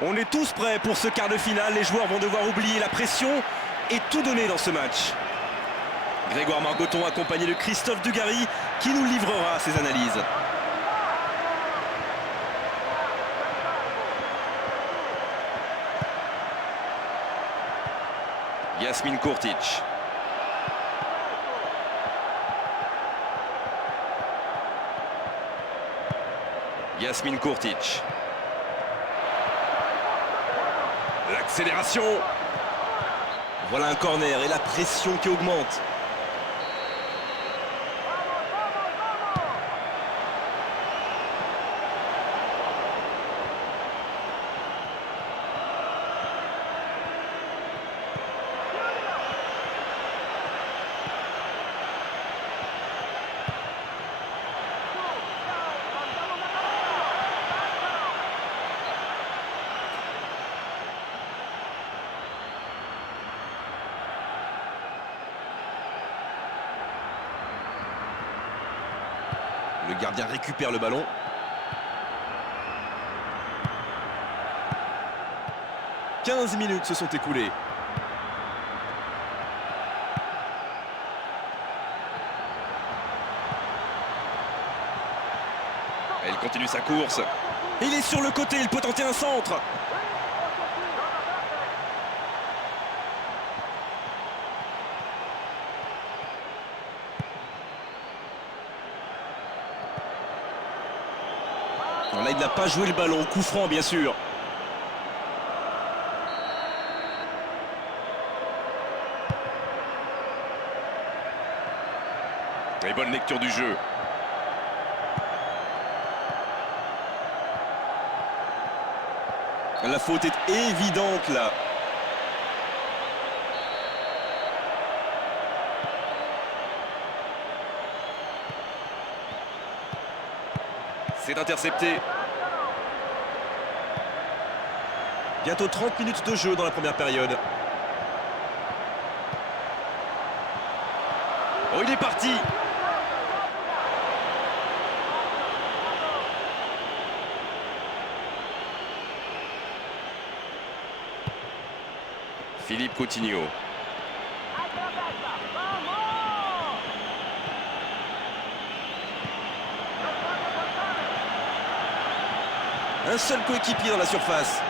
On est tous prêts pour ce quart de finale. Les joueurs vont devoir oublier la pression et tout donner dans ce match. Grégoire Margoton accompagné de Christophe Dugarry qui nous livrera ses analyses. Yasmine Kurtic. Yasmine Kurtic. L'accélération. Voilà un corner et la pression qui augmente. Le gardien récupère le ballon. « 15 minutes se sont écoulées. Elle continue sa course. Il est sur le côté, il peut tenter un centre. Là, il n'a pas joué le ballon. Coup franc, bien sûr. Et bonne lecture du jeu. La faute est évidente, là. C'est intercepté. Bientôt 30 minutes de jeu dans la première période. Oh, il est parti. Philippe Coutinho. Un seul coéquipier dans la surface.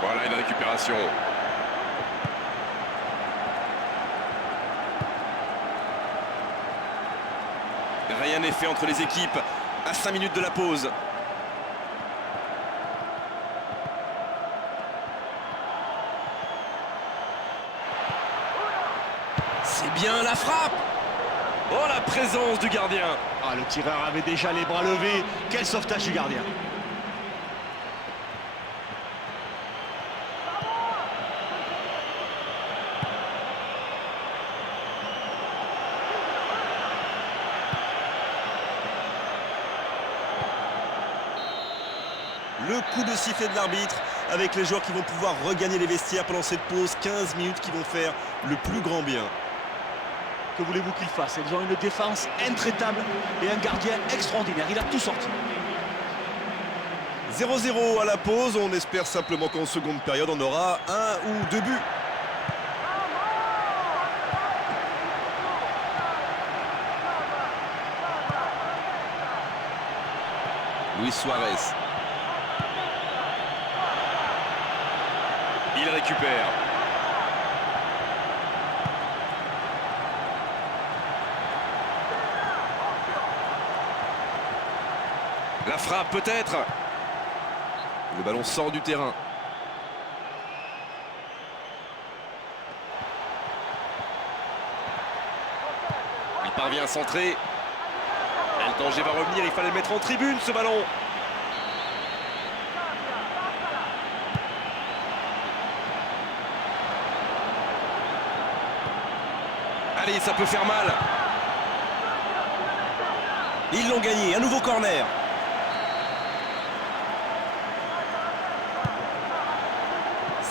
Voilà une récupération. Rien n'est fait entre les équipes à 5 minutes de la pause. C'est bien la frappe. Oh, la présence du gardien. Ah, le tireur avait déjà les bras levés. Quel sauvetage du gardien. Le coup de sifflet de l'arbitre avec les joueurs qui vont pouvoir regagner les vestiaires pendant cette pause. 15 minutes qui vont faire le plus grand bien. Que voulez-vous qu'ils fassent? Ils ont une défense intraitable et un gardien extraordinaire. Il a tout sorti. 0-0 à la pause. On espère simplement qu'en seconde période, on aura un ou deux buts. Luis Suarez. Il récupère. La frappe peut-être. Le ballon sort du terrain. Il parvient à centrer. Le danger va revenir, il fallait le mettre en tribune ce ballon. Allez, ça peut faire mal. Ils l'ont gagné, un nouveau corner.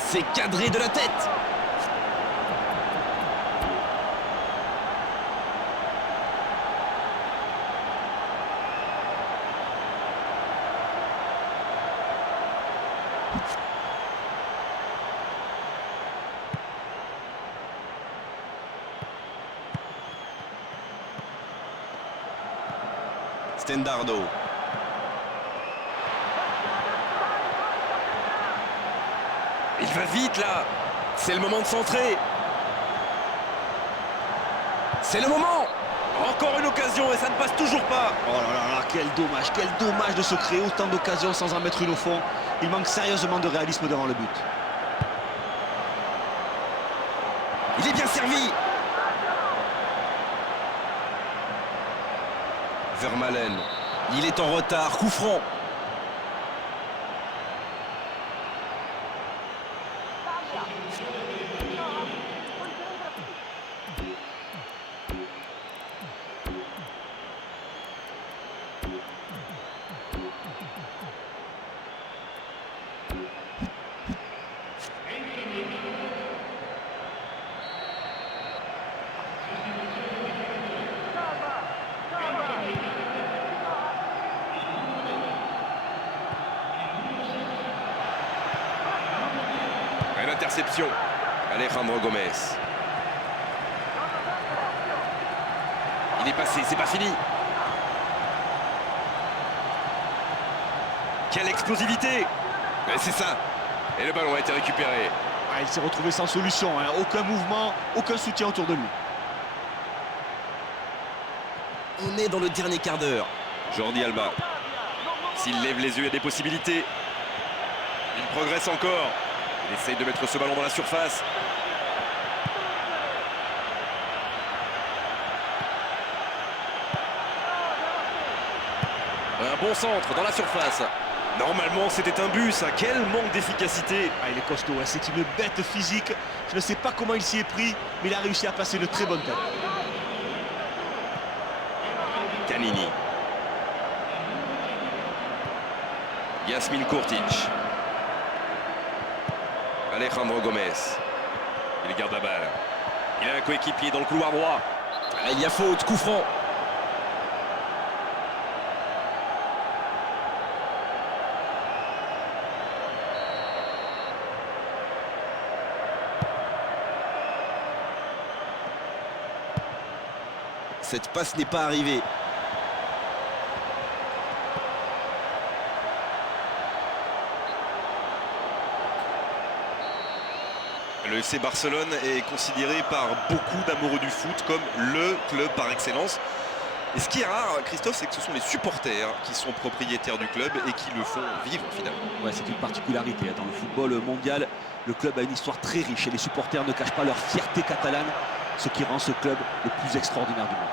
C'est cadré de la tête. Stendardo. Il va vite là. C'est le moment de centrer. C'est le moment. Encore une occasion et ça ne passe toujours pas. Oh là là là, quel dommage de se créer autant d'occasions sans en mettre une au fond. Il manque sérieusement de réalisme devant le but. Il est bien servi. Vermaelen. Il est en retard. Coup franc. Interception. Alejandro Gomez. Il est passé, c'est pas fini. Quelle explosivité! C'est ça. Et le ballon a été récupéré. Ah, il s'est retrouvé sans solution, hein. Aucun mouvement, aucun soutien autour de lui. On est dans le dernier quart d'heure. Jordi Alba. S'il lève les yeux, il y a des possibilités. Il progresse encore. Il essaye de mettre ce ballon dans la surface. Un bon centre dans la surface. Normalement, c'était un but, ça. Quel manque d'efficacité. Ah, il est costaud, hein. C'est une bête physique. Je ne sais pas comment il s'y est pris, mais il a réussi à passer une très bonne tête. Canini. Yasmin Kurtic. Alejandro Gomez. Il garde la balle. Il a un coéquipier dans le couloir droit. Ah, il y a faute, coup franc. Cette passe n'est pas arrivée. Le FC Barcelone est considéré par beaucoup d'amoureux du foot comme le club par excellence. Et ce qui est rare, Christophe, c'est que ce sont les supporters qui sont propriétaires du club et qui le font vivre finalement. Ouais, c'est une particularité. Dans le football mondial, le club a une histoire très riche et les supporters ne cachent pas leur fierté catalane, ce qui rend ce club le plus extraordinaire du monde.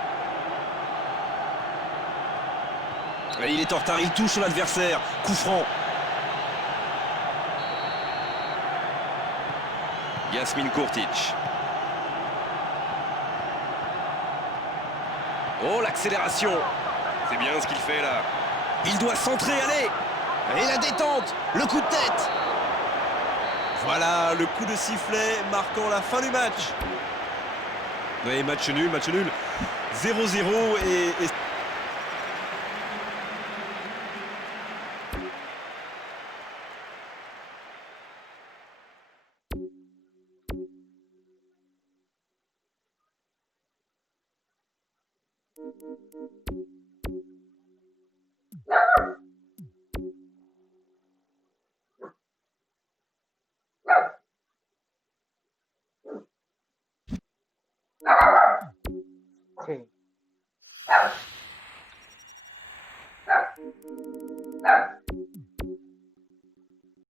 Et il est en retard, il touche sur l'adversaire. Coup franc. Yasmin Kurtic. Oh, l'accélération. C'est bien ce qu'il fait là. Il doit centrer, allez. Et la détente, le coup de tête. Voilà, le coup de sifflet marquant la fin du match. Oui, match nul, 0-0 et... Okay.